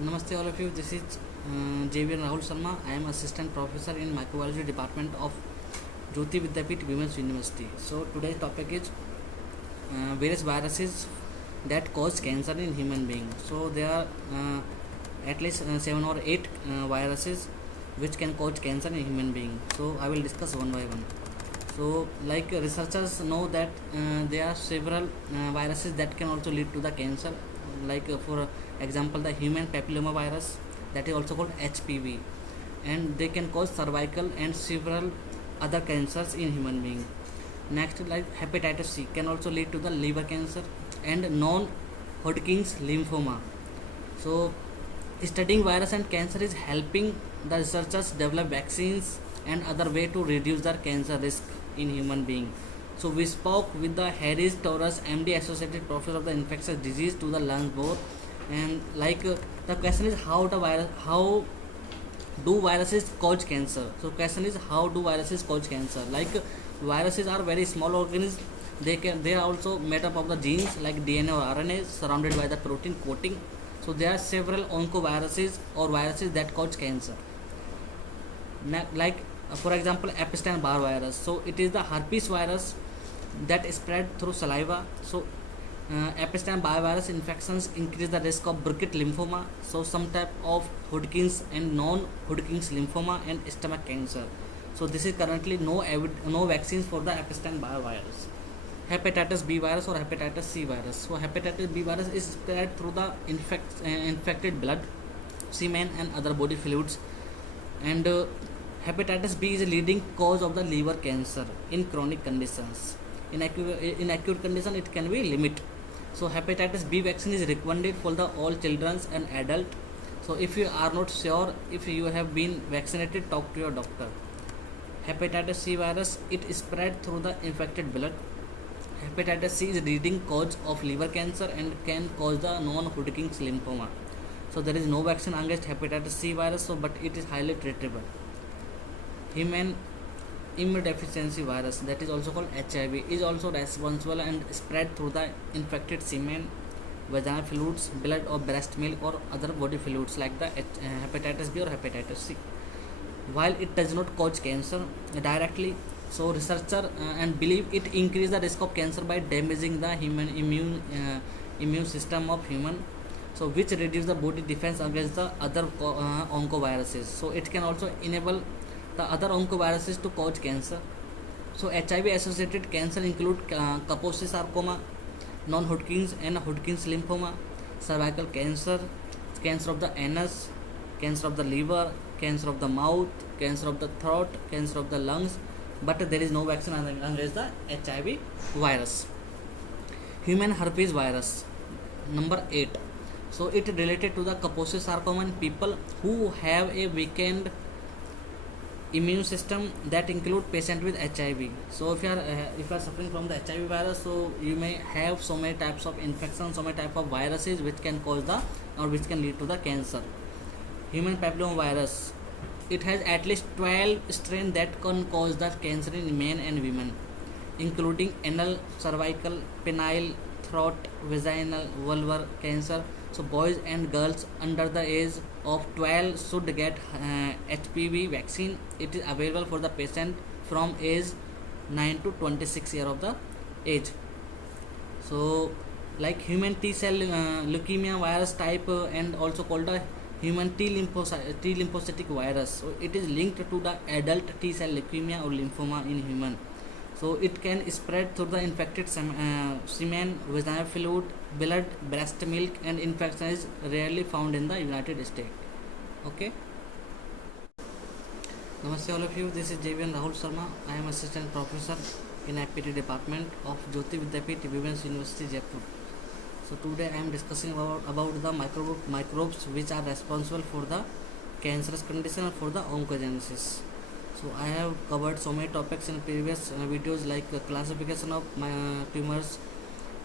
Namaste all of you. This is JVN Rahul Sharma. I am assistant professor in microbiology department of Jyoti Vidyapeeth Women's University. So today's topic is various viruses that cause cancer in human beings. So there are at least 7 or 8 viruses which can cause cancer in human being. So I will discuss one by one. So like researchers know that there are several viruses that can also lead to the cancer, like for example the human papilloma virus, that is also called HPV, and they can cause cervical and several other cancers in human being. Next, like hepatitis C can also lead to the liver cancer and non-Hodgkin's lymphoma. So studying virus and cancer is helping the researchers develop vaccines and other way to reduce the cancer risk in human being. So we spoke with the Harris Torres, MD, Associated Professor of the Infectious Disease, to the Lance Bohr, and the question is how do viruses cause cancer? So question is how do viruses cause cancer? Like viruses are very small organisms. They are also made up of the genes like DNA or RNA surrounded by the protein coating. So there are several oncoviruses or viruses that cause cancer. Like for example, Epstein-Barr virus. So it is the herpes virus that spread through saliva. So Epstein-Barr virus infections increase the risk of Burkitt lymphoma, so some type of Hodgkin's and non-Hodgkin's lymphoma and stomach cancer. So this is currently no vaccines for the Epstein-Barr virus. Hepatitis B virus or hepatitis C virus. So hepatitis B virus is spread through the infected blood, semen and other body fluids, and hepatitis B is a leading cause of the liver cancer in chronic conditions. In acute condition, it can be limit. So hepatitis B vaccine is recommended for the all children and adult. So if you are not sure if you have been vaccinated, talk to your doctor. Hepatitis C virus, it is spread through the infected blood. Hepatitis C is leading cause of liver cancer and can cause the non-Hodgkin's lymphoma. So there is no vaccine against hepatitis C virus, but it is highly treatable. Human immunodeficiency virus, that is also called HIV, is also responsible and spread through the infected semen, vaginal fluids, blood or breast milk or other body fluids like the hepatitis B or hepatitis C. While it does not cause cancer directly, so researcher and believe it increase the risk of cancer by damaging the human immune system of human, so which reduce the body defense against the other oncoviruses. So it can also enable the other oncoviruses to cause cancer. So HIV associated cancer include Kaposi sarcoma, non-Hodgkin's and Hodgkin's lymphoma, cervical cancer, cancer of the anus, cancer of the liver, cancer of the mouth, cancer of the throat, cancer of the lungs, but there is no vaccine against the HIV virus. Human herpes virus, number 8. So it related to the Kaposi sarcoma in people who have a weakened immune system, that include patient with HIV. So if you are suffering from the HIV virus, so you may have so many types of infections, so many type of viruses which can cause which can lead to the cancer. Human papilloma virus, it has at least 12 strains that can cause the cancer in men and women, including anal, cervical, penile, throat, vaginal, vulvar cancer. So boys and girls under the age of 12 should get HPV vaccine. It is available for the patient from age 9 to 26 year of the age. So like human T cell leukemia virus type and also called the human T lymphocytic virus. So it is linked to the adult T cell leukemia or lymphoma in human. So it can spread through the infected semen, vaginal fluid, blood, breast milk, and infection is rarely found in the United States. Okay. Namaste all of you. This is JVN Rahul Sharma. I am assistant professor in IPT department of Jyoti Vidyapeeth Women's University, Jaipur. So today I am discussing about the microbes which are responsible for the cancerous condition and for the oncogenesis. So I have covered so many topics in previous videos, like classification of tumors,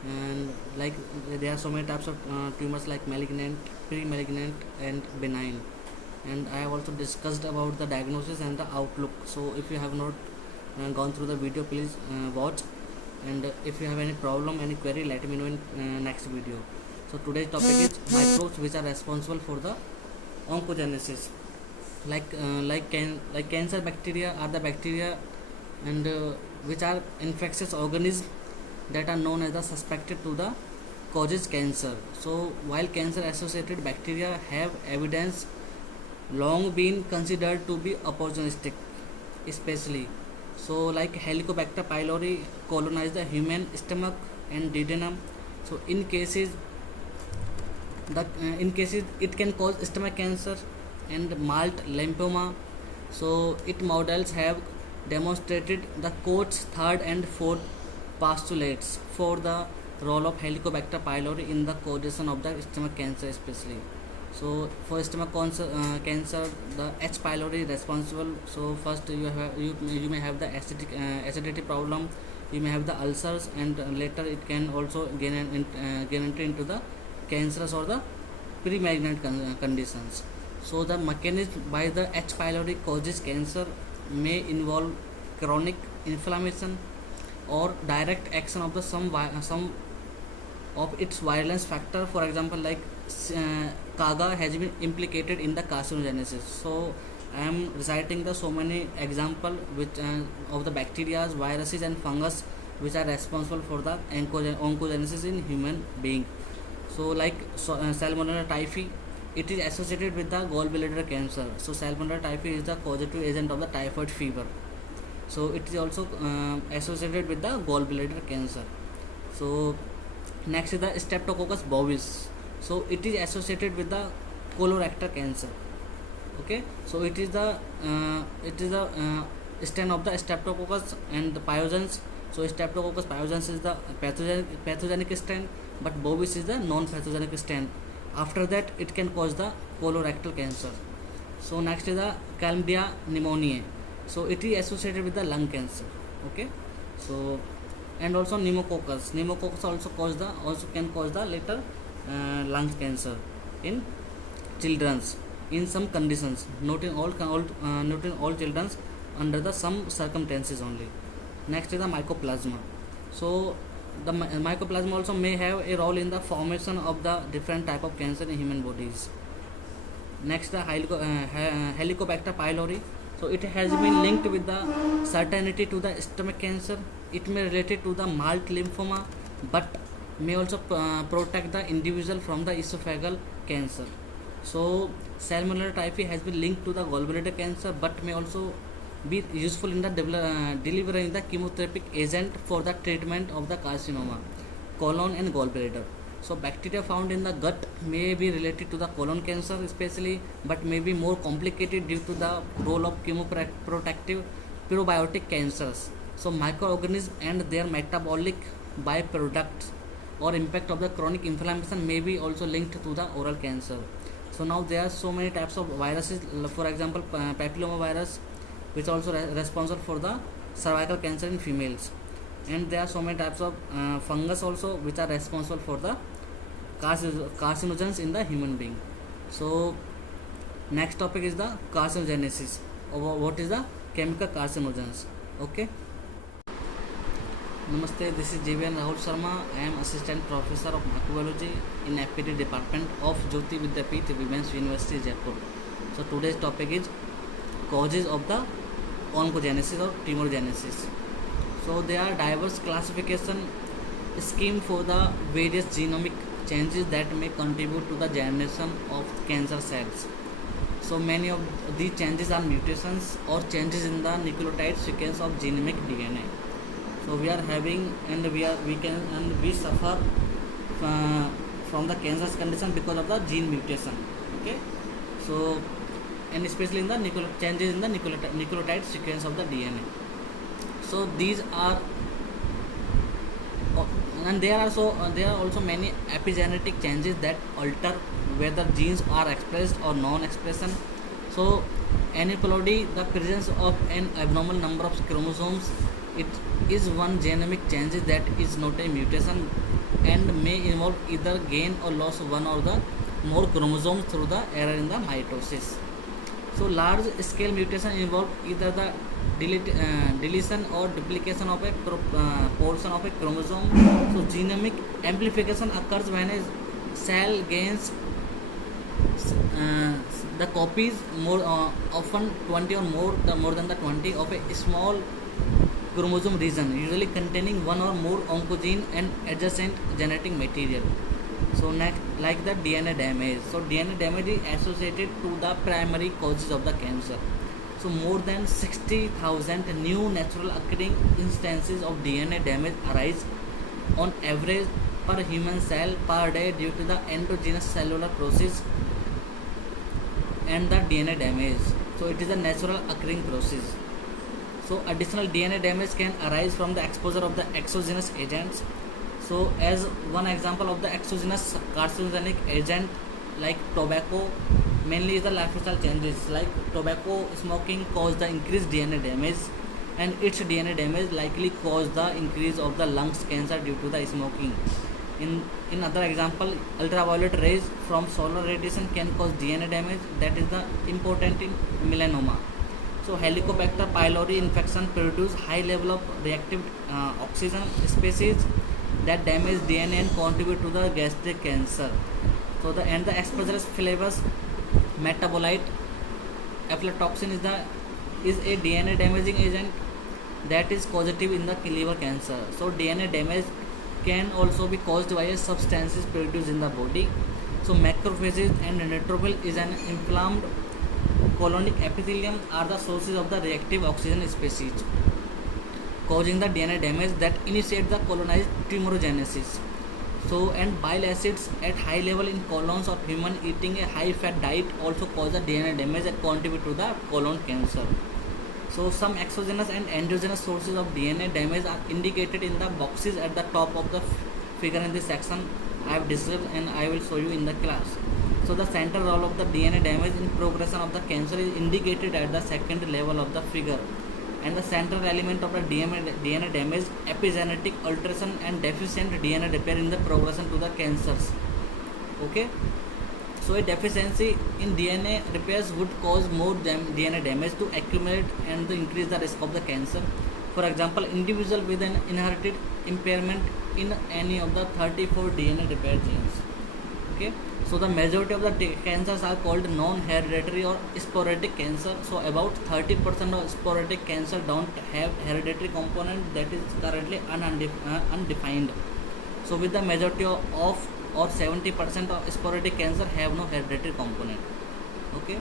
and like there are so many types of tumors like malignant, pre-malignant and benign, and I have also discussed about the diagnosis and the outlook. So if you have not gone through the video, please watch, and if you have any problem, any query, let me know in next video. So So today's topic is microbes which are responsible for the oncogenesis. Like cancer bacteria are the bacteria and which are infectious organisms that are known as the suspected to the causes cancer. So while cancer associated bacteria have evidence long been considered to be opportunistic, especially so like Helicobacter pylori colonize the human stomach and duodenum. So in cases it can cause stomach cancer and mild lymphoma. So it models have demonstrated the Koch's third and fourth postulates for the role of Helicobacter pylori in the causation of the stomach cancer especially. So for stomach cancer, the H. pylori responsible. So first you may have the acidity problem, you may have the ulcers, and later it can also gain entry into the cancerous or the pre-malignant conditions. So the mechanism by the H. pylori causes cancer may involve chronic inflammation or direct action of the some of its virulence factor. For example, like Kaga has been implicated in the carcinogenesis. So I am reciting the so many example which of the bacteria, viruses, and fungus which are responsible for the oncogenesis in human being. So Salmonella typhi, it is associated with the gallbladder cancer. So Salmonella typhi is the causative agent of the typhoid fever. So it is also associated with the gallbladder cancer. So next is the Streptococcus bovis. So it is associated with the colorectal cancer. Okay, so it is the strain of the Streptococcus and the pyogenes. So Streptococcus pyogenes is the pathogenic strain, but bovis is the non-pathogenic strain. After that, it can cause the colorectal cancer. So next is the Chlamydia pneumoniae. So it is associated with the lung cancer. Okay, so and also pneumococcus also can cause the later lung cancer in children's in some conditions, not in all children's, under the some circumstances only. Next is the mycoplasma. So the mycoplasma also may have a role in the formation of the different type of cancer in human bodies. Next the Helicobacter pylori. So it has been linked with the certainty to the stomach cancer. It may related to the mild lymphoma, but may also protect the individual from the esophageal cancer. So Salmonella typhi has been linked to the gallbladder cancer, but may also be useful in the delivering the chemotherapeutic agent for the treatment of the carcinoma, colon and gallbladder. So bacteria found in the gut may be related to the colon cancer especially, but may be more complicated due to the role of chemoprotective probiotic cancers. So microorganisms and their metabolic byproducts or impact of the chronic inflammation may be also linked to the oral cancer. So now there are so many types of viruses. For example, papillomavirus, which also responsible for the cervical cancer in females, and there are so many types of fungus also which are responsible for the carcinogens in the human being. So next topic is the carcinogenesis. What is the chemical carcinogens? Okay. Namaste, this is JVN Rahul Sharma. I am Assistant Professor of Microbiology in FPD Department of Jyoti Vidyapeeth Women's University, Jaipur. So today's topic is causes of the oncogenesis or tumorigenesis. So there are diverse classification scheme for the various genomic changes that may contribute to the generation of cancer cells. So many of these changes are mutations or changes in the nucleotide sequence of genomic DNA. So we are having we suffer from the cancer condition because of the gene mutation. Okay, so and especially in the changes in the nucleotide sequence of the DNA. So these are and there are also many epigenetic changes that alter whether genes are expressed or non-expression. So aneuploidy, the presence of an abnormal number of chromosomes, it is one genomic change that is not a mutation and may involve either gain or loss of one or the more chromosomes through the error in the mitosis. So large scale mutation involve either the deletion or duplication of a portion of a chromosome. So genomic amplification occurs when a cell gains uh, the copies more often 20 or more than the 20 of a small chromosome region, usually containing one or more oncogene and adjacent genetic material. So next, like the DNA damage. So DNA damage is associated to the primary causes of the cancer. So more than 60,000 new natural occurring instances of DNA damage arise on average per human cell per day due to the endogenous cellular process and the DNA damage. So it is a natural occurring process. So additional DNA damage can arise from the exposure of the exogenous agents. So as one example of the exogenous carcinogenic agent like tobacco, mainly is the lifestyle changes like tobacco smoking cause the increased DNA damage, and its DNA damage likely cause the increase of the lungs cancer due to the smoking. In other example, ultraviolet rays from solar radiation can cause DNA damage, that is the important in melanoma. So Helicobacter pylori infection produce high level of reactive oxygen species that damage DNA and contribute to the gastric cancer. So the aspergillus flavus metabolite aflatoxin is a DNA damaging agent that is causative in the liver cancer. So DNA damage can also be caused by a substances produced in the body. So macrophages and neutrophil is an inflamed colonic epithelium are the sources of the reactive oxygen species, causing the DNA damage that initiate the colonized tumorigenesis. So and bile acids at high level in colons of human eating a high fat diet also cause the DNA damage that contribute to the colon cancer. So some exogenous and endogenous sources of DNA damage are indicated in the boxes at the top of the figure in this section I have described and I will show you in the class. So the central role of the DNA damage in progression of the cancer is indicated at the second level of the figure, and the central element of the DNA damage epigenetic alteration and deficient DNA repair in the progression to the cancers. Okay. So a deficiency in DNA repairs would cause more DNA damage to accumulate and to increase the risk of the cancer. For example, individual with an inherited impairment in any of the 34 DNA repair genes. Okay. So the majority of the cancers are called non-hereditary or sporadic cancer. So about 30% of sporadic cancer don't have hereditary component, that is currently undefined. So with the majority of or 70% of sporadic cancer have no hereditary component. Okay.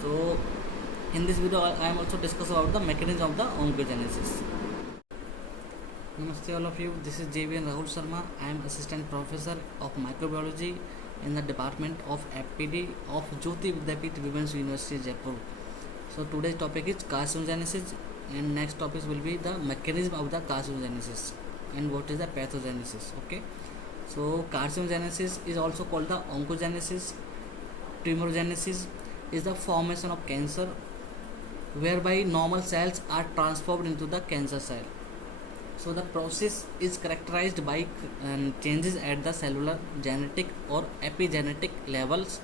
So in this video I am also discussing about the mechanism of the oncogenesis. Namaste all of you, this is JVN Rahul Sharma. I am assistant professor of microbiology in the department of FPD of Jyoti Vidyapeeth Women's University Jaipur. So today's topic is carcinogenesis, and next topic will be the mechanism of the carcinogenesis and what is the pathogenesis. Okay. So carcinogenesis is also called the oncogenesis. Tumorigenesis is the formation of cancer whereby normal cells are transformed into the cancer cell. So the process is characterized by changes at the cellular, genetic or epigenetic levels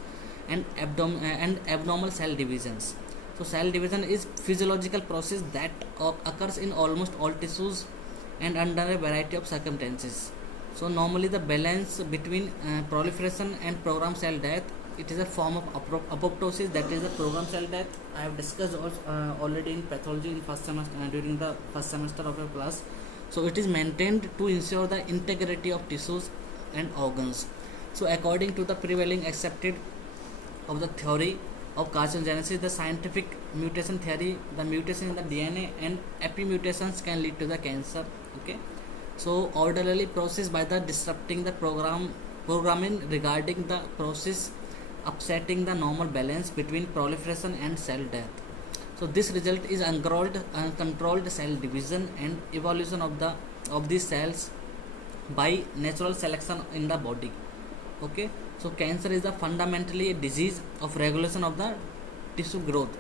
and abnormal cell divisions. So cell division is physiological process that occurs in almost all tissues and under a variety of circumstances. So normally the balance between proliferation and programmed cell death, it is a form of apoptosis, that is a programmed cell death. I have discussed already in pathology in first semester during the first semester of your class. So it is maintained to ensure the integrity of tissues and organs. So according to the prevailing accepted of the theory of carcinogenesis, the scientific mutation theory, the mutation in the DNA and epimutations can lead to the cancer. Okay. So orderly process by the disrupting the programming regarding the process upsetting the normal balance between proliferation and cell death. So this result is uncontrolled cell division and evolution of these cells by natural selection in the body. Okay. So cancer is fundamentally a disease of regulation of the tissue growth.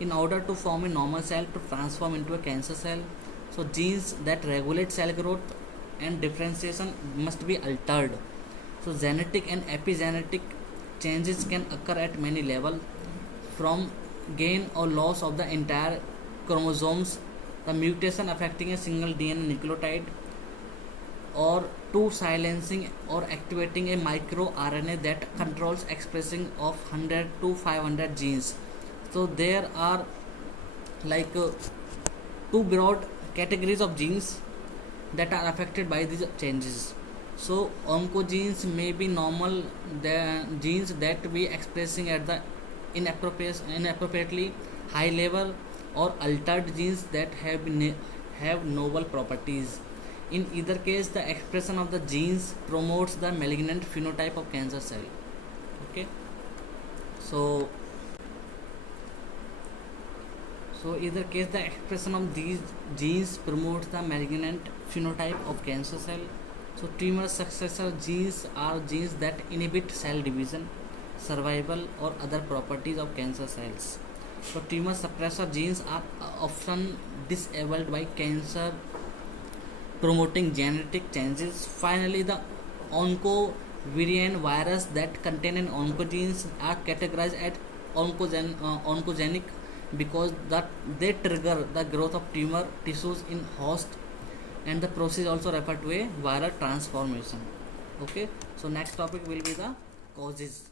In order to form a normal cell to transform into a cancer cell, so genes that regulate cell growth and differentiation must be altered. So genetic and epigenetic changes can occur at many levels, from gain or loss of the entire chromosomes, the mutation affecting a single DNA nucleotide, or to silencing or activating a microRNA that controls expressing of 100 to 500 genes. So there are like two broad categories of genes that are affected by these changes. So oncogenes may be normal, the genes that we expressing at the inappropriately high level, or altered genes that have novel properties. In either case, the expression of the genes promotes the malignant phenotype of cancer cell. Okay, so either case, the expression of these genes promotes the malignant phenotype of cancer cell. So tumor successor genes are genes that inhibit cell division, survival, or other properties of cancer cells. So tumor suppressor genes are often disabled by cancer promoting genetic changes. Finally, the oncovirion virus that contain an oncogenes are categorized as oncogenic because that they trigger the growth of tumor tissues in host, and the process also referred to a viral transformation. Okay, so next topic will be the causes.